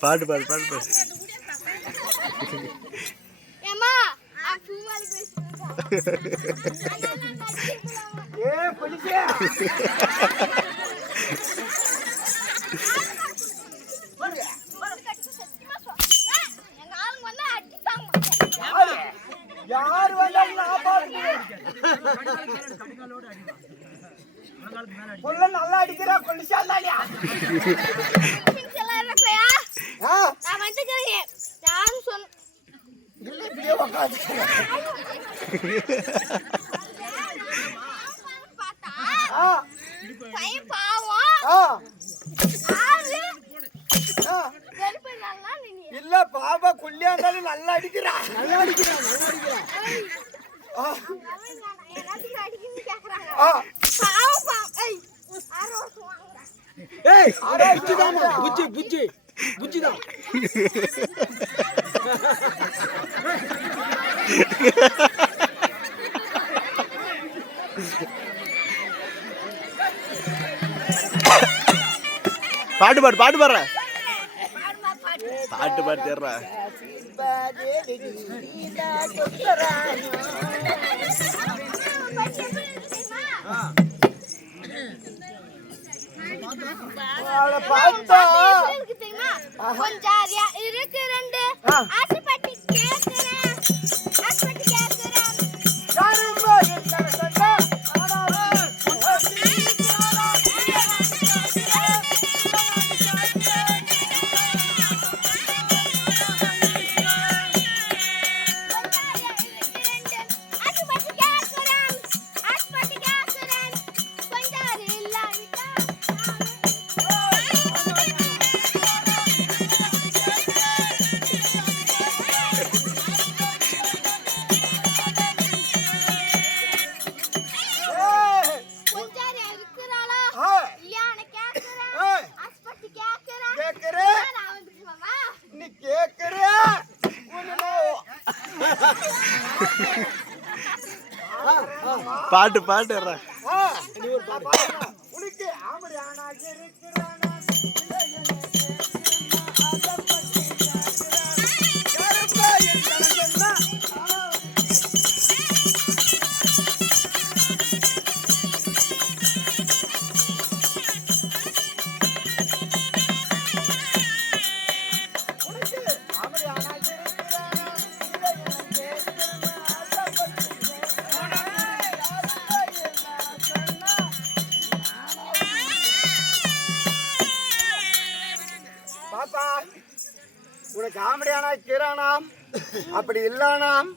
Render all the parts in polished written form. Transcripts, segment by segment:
பாட்டு பாடு பாட்டு பாடு. யார் நல்லா அடிக்கிறா கொல்லிச்சா இல்ல பாபா கொல்லியா இருந்தாலும் நல்லா அடிக்கிறா நல்லா அடிக்கிறா புச்சி புச்சி புச்சிதான் பாட்டு பாடு பாட்டு பாடுற பாட்டு பாட்டு தேர்றா பார்த்தா பாட்டு பாட்டு உனக்கு ஆமடியானா உனக்கு ஆம்படியானா கீரானாம் அப்படி இல்லானாம்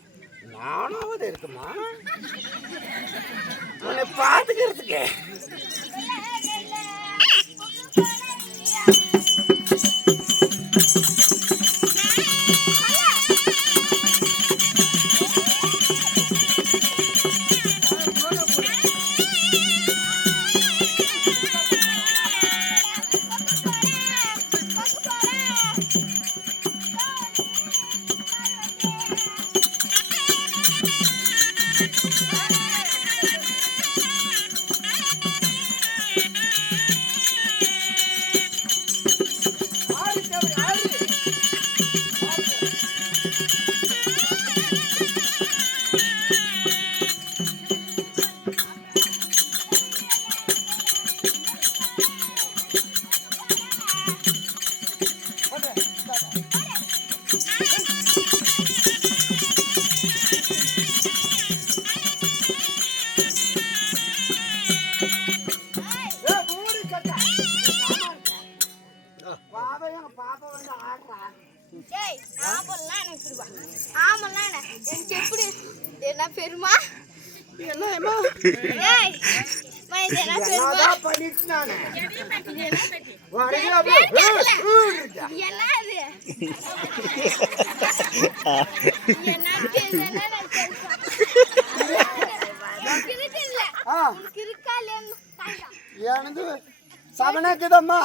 நானாவது இருக்குமா உன்னை பார்த்துக்கிறதுக்கு பெருமா என்ன சமணக்குதம்மா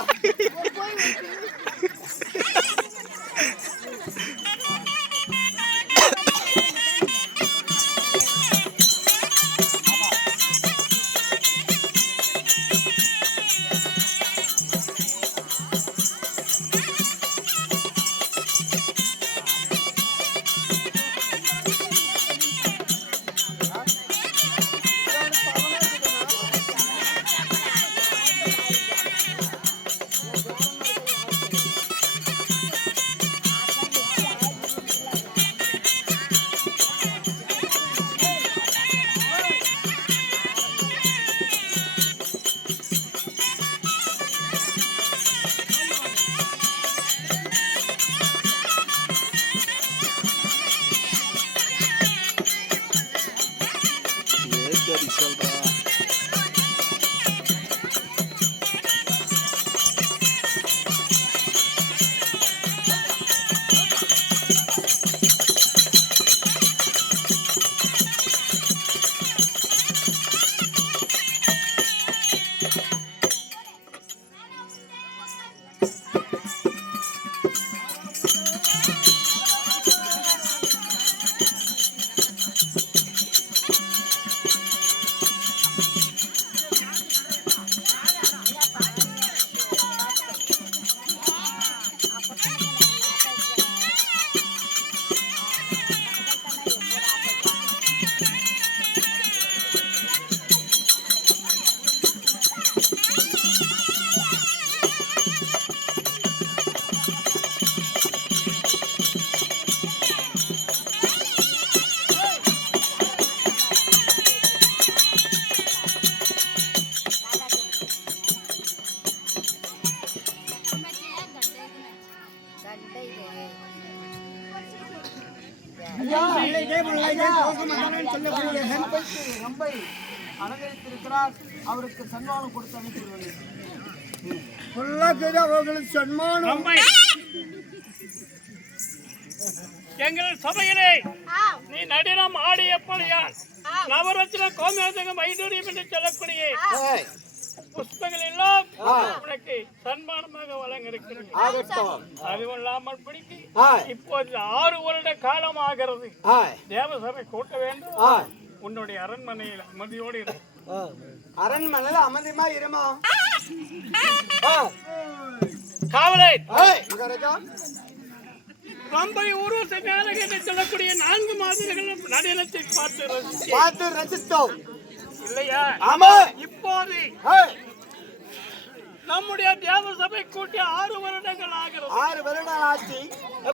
சரி சொல்றேன். ரம்பை அலங்கரித்திருக்கிறார். அவருக்கு சன்மானம் கொடுத்து அனுப்பிடுவது. அவர்களுக்கு சன்மானம். எங்கள் சபையிலே ஆம் நீ நடினம் ஆடிய பொழியான் ஆம் நவரத்ன கோமேதகம் ஐடூரியம் என்று சொல்லக்கூடிய புஷ்பங்கள் எல்லாம் உனக்கு சன்மானமாக வழங்க இருக்கிறது. அதுவல்லாமல் பிடிக்கு இப்போது 6 வருட காலம் ஆகிறது. தேவசபை கூட்ட வேண்டும். உன்னுடைய அரண்மனையில் அமைதியோடு இரு. அரண்மனையில் அமைதிமா இருமா. காவலை மகாராஜா ரம்பை உருவத்தை மேலக என்று சொல்லக்கூடிய 4 மாதங்களும் நடினத்தை பார்த்து ரசித்தோம் இல்லையா? ஆமா. இப்போது நம்முடைய தேவ சபை கூட்டி 6 வருடங்கள் ஆகிறது. 6 வருடம் ஆச்சு.